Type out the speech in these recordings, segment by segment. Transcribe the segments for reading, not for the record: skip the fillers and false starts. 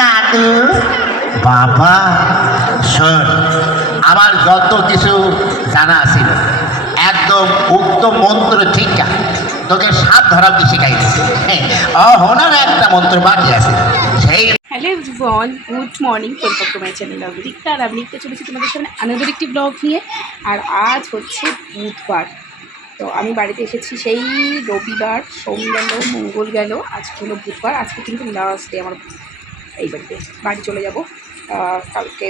দাদু বাবা শোন, আমার যত কিছু জানা ছিল একদম উক্ত মন্ত্র ঠিক তোকে সাপ ধরা কি শিখাইছে। অহনার একটা মন্ত্র বাকি আছে সেই। Hello everyone, good morning, welcome to my channel Abolika. আর আমি লিখতে চলেছি তোমাদের সামনে আনন্দের একটি ব্লগ নিয়ে। আর আজ হচ্ছে বুধবার, তো আমি বাড়িতে এসেছি সেই রবিবার, সোম গেল, মঙ্গল গেল, আজকে হলো বুধবার। আজকে কিন্তু লাস্ট ডে আমার এই বাড়ি চলে যাব। কালকে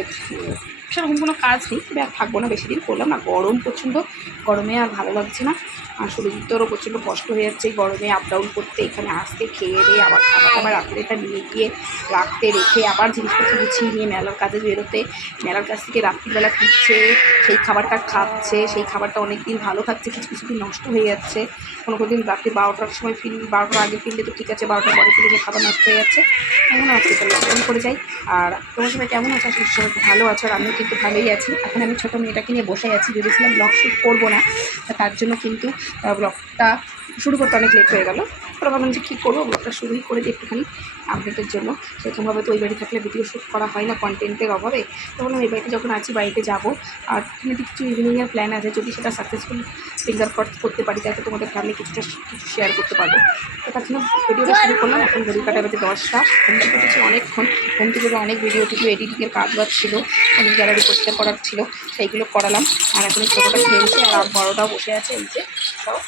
সেরকম কোনো কাজ নেই, তবে আর থাকবো না বেশি দিন, করলাম না। গরম প্রচণ্ড, গরমে আর ভালো লাগছে না, আর শরীরটারও প্রচণ্ড কষ্ট হয়ে যাচ্ছে গরমে আপ ডাউন করতে, এখানে আসতে, খেয়ে দিয়ে আবার খাবার রাত্রেটা নিয়ে গিয়ে রাখতে, রেখে আবার জিনিসপত্র গুছিয়ে নিয়ে মেলার কাজে বেরোতে, মেলার কাছ থেকে রাত্রিবেলা ফিরছে, সেই খাবারটা খাচ্ছে, সেই খাবারটা অনেক দিন ভালো থাকছে, কিছু কিছু দিন নষ্ট হয়ে যাচ্ছে। কোনো দিন রাত্রি 12টার সময় 12টার আগে ফিরলে তো ঠিক আছে, 12টার পরে ফিরলে খাবার নষ্ট হয়ে যাচ্ছে। এমন আজকে তাহলে ফোন করে যাই। আর তোমার সবাই কেমন আছে? আসলে সবাই ভালো আছো, আর আমিও কিন্তু ভালোই আছি। এখন আমি ছোটো মেয়েটাকে নিয়ে বসে আছি, ভেবেছিলাম ব্লগ শ্যুট করবো না, তার জন্য কিন্তু ব্লগটা শুরু করতে অনেক লেট হয়ে গেল। তারপর ভাবলাম যে কী করবো, ব্লগটা শুরুই করে দিই একটুখানি আপডেটের জন্য। সেরকমভাবে তো ওই বাড়ি থাকলে ভিডিও শ্যুট করা হয় না কন্টেন্টের অভাবে। তো বললাম এই বাড়িতে যখন আছি বাড়িতে যাবো, আর কিন্তু কিছু ইভিনিংয়ের প্ল্যান আছে, যদি সেটা সাকসেসফুল ফিঙ্গার করতে পারি তাহলে তোমাদের ফ্যামিলি কিছু শেয়ার করতে পারবো। তো তার জন্য ভিডিওটা শুরু করলাম। এখন ঘড়ি কাটা বাজে 10টা। ঘুম থেকে উঠেছি অনেকক্ষণ, ঘুম থেকে অনেক ভিডিও এডিটিংয়ের কাজ বাজ ছিল, অনেক গ্যালারি পরিষ্কার করার ছিল, সেইগুলো করালাম। আর এখন ছোটোটা খেলছে, আর বড়োটাও বসে আছে এই যে সব।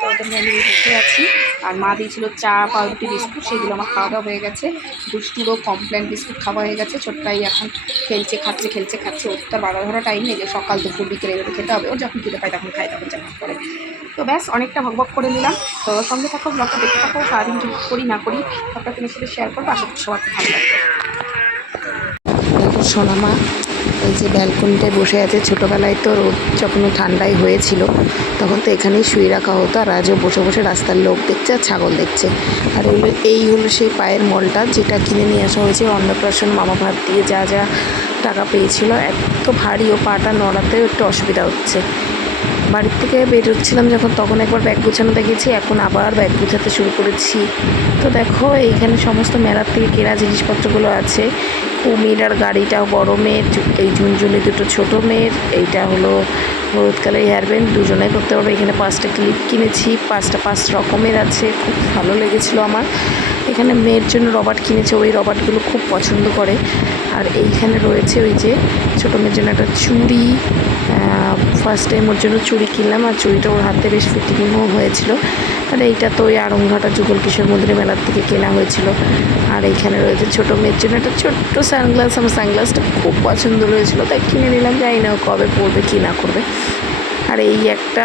তো ওদের নিয়ে আমি বসে আছি। আর মা দিয়েছিল চা, পাউরুটি, বিস্কুট, সেগুলো আমার খাওয়া দাওয়া হয়ে গেছে। দুষ্টুরও কমপ্লেন বিস্কুট খাওয়া হয়ে গেছে। ছোটটাই এখন খেলছে, খাচ্ছে। ওর তার বাধা ধরা টাইম নেই যে সকাল দুপুর বিকেলে এভাবে খেতে হবে। ওর যখন খেতে পায় তখন খায়, তখন চাকরি করে। তো ব্যাস, অনেকটা ভগভগ করে নিলাম। তো সঙ্গে থাকো, ব্লগটা দেখতে থাকো, সারাদিন কী করি না করি সবটা তোমার সাথে শেয়ার করবো। আশা করি সবার ভালো লাগবে। দেখো সোনামা এই যে ব্যালকনিটায় বসে আছে। ছোটোবেলায় তো রোদ যখন ঠান্ডাই হয়েছিল তখন তো এখানেই শুয়ে রাখা হতো, আর আজও বসে বসে রাস্তার লোক দেখছে আর ছাগল দেখছে। আর এই হলো সেই পায়ের মলটা, যেটা কিনে নিয়ে আসা হয়েছে অন্নপ্রাশন মামা ভাত দিয়ে, যা যা টাকা পেয়েছিল। এত ভারী, ও পাটা নড়াতেও একটু অসুবিধা হচ্ছে। বাড়ির থেকে বেরোচ্ছিলাম যখন, তখন একবার ব্যাগ গুছানো দেখেছি, এখন আবার ব্যাগ গুছাতে শুরু করেছি। তো দেখো এইখানে সমস্ত মেলার থেকে কেনা জিনিসপত্রগুলো আছে। কুমির আর গাড়িটাও বড় মেয়ের, এই ঝুনঝুনি দুটো ছোটো মেয়ের, এইটা হলো হলুদ কালার হেয়ারব্যান্ড, দুজনেই করতে পারবে। এখানে 5টা ক্লিপ কিনেছি, 5 রকমের আছে, খুব ভালো লেগেছিলো আমার। এখানে মেয়ের জন্য রবার্ট কিনেছে, ওই রবার্টগুলো খুব পছন্দ করে। আর এইখানে রয়েছে ওই যে ছোটো মেয়ের জন্য একটা চুড়ি, ফার্স্ট টাইম ওর জন্য চুড়ি কিনলাম, আর চুড়িটা ওর হাতে বেশ ফিটিংও হয়েছিল। আর এইটা তো ওই আড়ংঘাটা যুগল কিশোর মন্দিরে মেলার থেকে কেনা হয়েছিল। আর এইখানে রয়েছে ছোটো মেয়ের জন্য একটা ছোট্ট সানগ্লাস, আমার সানগ্লাসটা খুব পছন্দ হয়েছিল, তাই কিনে নিলাম। জানি না কবে পরবে কি না করবে। আর এই একটা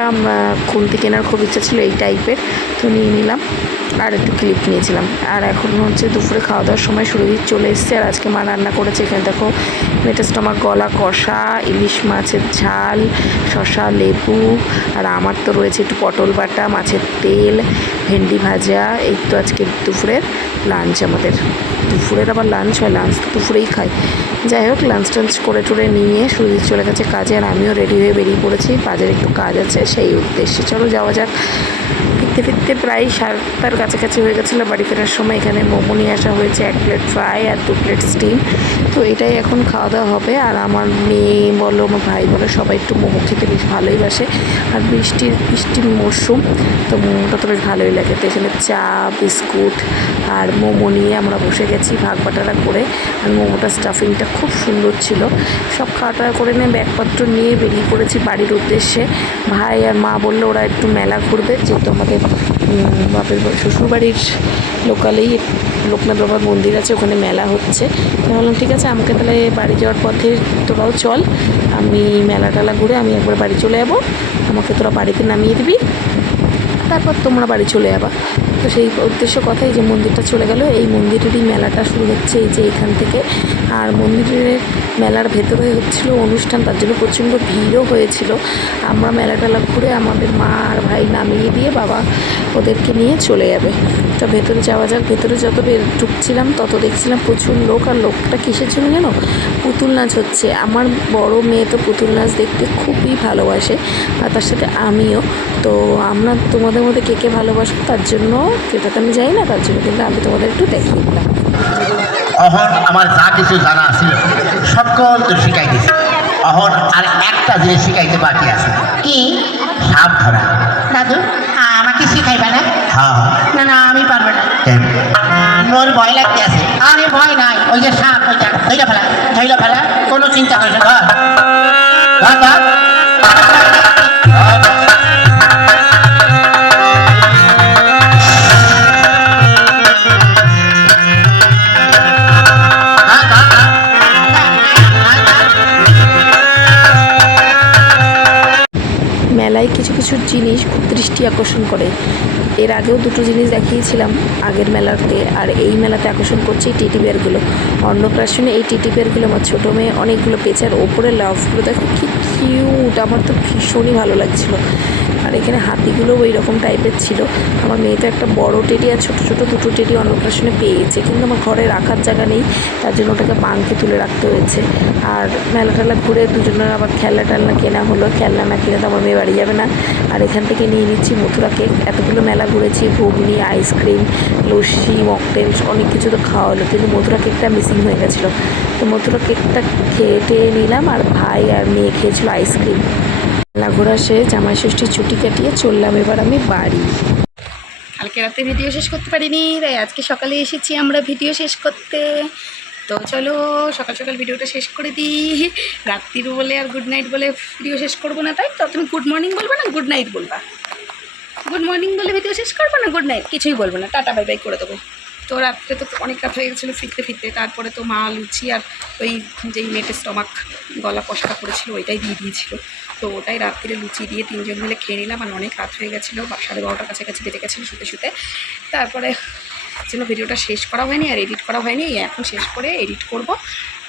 খুন্তি কেনার খুব ইচ্ছা ছিল এই টাইপের, তো নিয়ে নিলাম। আর একটু ক্লিপ নিয়েছিলাম। আর এখন হচ্ছে দুপুরে খাওয়া দাওয়ার সময় সুরজিৎ চলে এসছে, আর আজকে মা রান্না করেছে। এখানে দেখো মেটা স্টমাক গলা কষা, ইলিশ মাছের ঝাল, শসা, লেবু, আর আমার তো রয়েছে একটু পটল বাটা, মাছের তেল, ভেন্ডি ভাজা। এই তো আজকে দুপুরের লাঞ্চ আমাদের। দুপুরের আবার লাঞ্চ হয়? লাঞ্চ তো দুপুরেই খাই। যাই হোক, লাঞ্চ টাঞ্চ করে টুরে নিয়ে সুরজিৎ চলে গেছে কাজে, আর আমিও রেডি হয়ে বেরিয়ে পড়েছি। বাজারে একটু কাজ আছে, সেই উদ্দেশ্যে চলো যাওয়া যাক। ফিরতে প্রায় 7টার কাছাকাছি হয়ে গেছিলো। বাড়ি ফেরার সময় এখানে মোমো নিয়ে আসা হয়েছে, 1 প্লেট ফ্রাই আর 2 প্লেট স্টিম। তো এটাই এখন খাওয়া দাওয়া হবে। আর আমার মেয়ে বলো, আমার ভাই বলো, সবাই একটু মোমো খেতে বেশ ভালোই বাসে। আর বৃষ্টির মরশুম, তো মোমোটা তো বেশ ভালোই লাগে। তো এখানে চা, বিস্কুট আর মোমো নিয়ে আমরা বসে গেছি ভাগ বাটারা করে। আর মোমোটা স্টাফিংটা খুব সুন্দর ছিল। সব খাওয়া করে নিয়ে ব্যাগপত্র নিয়ে বেরিয়ে পড়েছি বাড়ির উদ্দেশ্যে। ভাই আর মা বললো ওরা একটু মেলা ঘুরবে, যেহেতু আমাদের বাপের শ্বশুরবাড়ির লোকালেই লোকনাথ বাবার মন্দির আছে, ওখানে মেলা হচ্ছে। তো বললাম ঠিক আছে, আমাকে তাহলে বাড়ি যাওয়ার পথে তোরাও চল, আমি মেলা টেলা ঘুরে আমি একবার বাড়ি চলে যাবো, আমাকে তোরা বাড়িতে নামিয়ে দিবি, তারপর তোমরা বাড়ি চলে যাবা। তো সেই উদ্দেশ্য কথাই যে মন্দিরটা চলে গেল। এই মন্দিরেরই মেলাটা শুরু হচ্ছে এই যে এখান থেকে। আর মন্দিরের মেলার ভেতরে হচ্ছিল অনুষ্ঠান, তার জন্য প্রচণ্ড ভিড়ও হয়েছিল। আমরা মেলা টেলা ঘুরে আমাদের মা আর ভাই নামিয়ে দিয়ে বাবা ওদেরকে নিয়ে চলে যাবে। তো ভেতরে যাওয়া যাক। ভেতরে যত ঢুকছিলাম তত দেখছিলাম প্রচুর লোক। আর লোকটা কিসের জন্য যেন, পুতুল নাচ হচ্ছে। আমার বড় মেয়ে তো পুতুল নাচ দেখতে খুবই ভালোবাসে, আর তার সাথে আমিও। তো আমরা তোমাদের মধ্যে কে কে ভালোবাসবো, তার জন্য সেটা তো আমি জানি না, তার জন্য কিন্তু আমি তোমাদের একটু দেখিয়ে দিলাম। অহন আমার যা কিছু জানা ছিল সকল তো শিখাই দিছে। অহন আর একটা জিনিস শিখাইতে বাকি আছে। কি সাপ ধরা। দাদু আমাকে শিখাইবা না? হ্যাঁ না না আমি পারবো না, কেন? মোর ভয় লাগতে আছে। আরে ভয় নাই, ওই যে সাপ ওইটা ধইলা ফেলা কোনো চিন্তা করিস না। ধর, ধর, ধর। ধর, ধর, ধর। মেলায় কিছু কিছু জিনিস খুব দৃষ্টি আকর্ষণ করে। এর আগেও দুটো জিনিস দেখিয়েছিলাম আগের মেলাতে, আর এই মেলাতে আকর্ষণ করছে এই টেডি বিয়ারগুলো। অন্নপ্রাশনে এই টেডি বিয়ারগুলো আমার ছোটো মেয়ে অনেকগুলো পেয়েছে, আর ওপরে লাভগুলো দেখো কি কিউট, আমার তো ভীষণই ভালো লাগছিলো। আর এখানে হাতিগুলো ওই রকম টাইপের ছিল। আমার মেয়ে তো একটা বড় টেডি আর ছোটো ছোটো দুটো টেডি অন্নপ্রাশনে পেয়েছে, কিন্তু আমার ঘরে রাখার জায়গা নেই, তার জন্য ওটাকে বাঁধকে তুলে রাখতে হয়েছে। আর মেলা টেলা ঘুরে দুজনের আবার খেলনা টেলনা কেনা হলো। খেলনা না কিনে তো আমার মেয়ে বাড়ি যাবে না। আর এখান থেকে নিয়ে নিচ্ছি মথুরা কেক। এতগুলো মেলা ঘুরেছি, ঘুগনি, আইসক্রিম, লস্যি, মকটেল অনেক কিছু তো খাওয়া হলো, কিন্তু মথুরা কেকটা মিসিং হয়ে গেছিলো। তো মথুরা কেকটা খেয়ে নিলাম, আর ভাই আর মেয়ে খেয়েছিল আইসক্রিম। মেলা ঘোরা শেষ, জামাই ষষ্ঠীর ছুটি কাটিয়ে চললাম এবার আমি বাড়ি। কালকে রাতে ভিডিও শেষ করতে পারিনি, তাই আজকে সকালে এসেছি আমরা ভিডিও শেষ করতে। তো চলো সকাল সকাল ভিডিওটা শেষ করে দিই। রাত্রির বলে আর গুড নাইট বলে ভিডিও শেষ করবো না, তাই তো? তুমি গুড মর্নিং বলবা না গুড নাইট বলবা? গুড মর্নিং বলে ভিডিও শেষ করবো না গুড নাইট? কিছুই বলবো না, টাটা বাই বাই করে দেবো। তো রাত্রে তো অনেক রাত হয়ে গেছিলো ফিরতে ফিরতে, তারপরে তো মা লুচি আর ওই যেই মেয়েটের স্টমাক গলা কষটা করেছিল ওইটাই দিয়ে দিয়েছিল। তো ওটাই রাত্রিরে লুচি দিয়ে তিনজন মিলে খেয়ে নিলাম। আর অনেক রাত হয়ে গেছিলো, 12:30টার কাছাকাছি বেজে গেছিলো শুতে শুতে। তারপরে যেন ভিডিওটা শেষ করা হয়নি আর এডিট করা হয়নি, এখন শেষ করে এডিট করব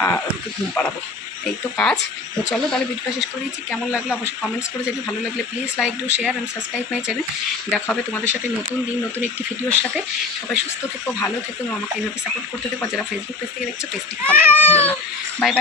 আর ওকে ঘুম পাড়াবো, এই তো কাজ। তো চলো তাহলে ভিডিওটা শেষ করে দিচ্ছি। কেমন লাগলো অবশ্যই কমেন্টস করে জানিও। ভালো লাগলে please like do share and subscribe my channel. দেখা হবে তোমাদের সাথে নতুন দিন নতুন একটি ভিডিওর সাথে। সবাই সুস্থ থেকো, ভালো থেকো, আমাকে এইভাবে সাপোর্ট করতে থেকো। যারা ফেসবুক পেজ থেকে দেখছো পেজটিকে ফলো করতে ভুলো না। Bye bye.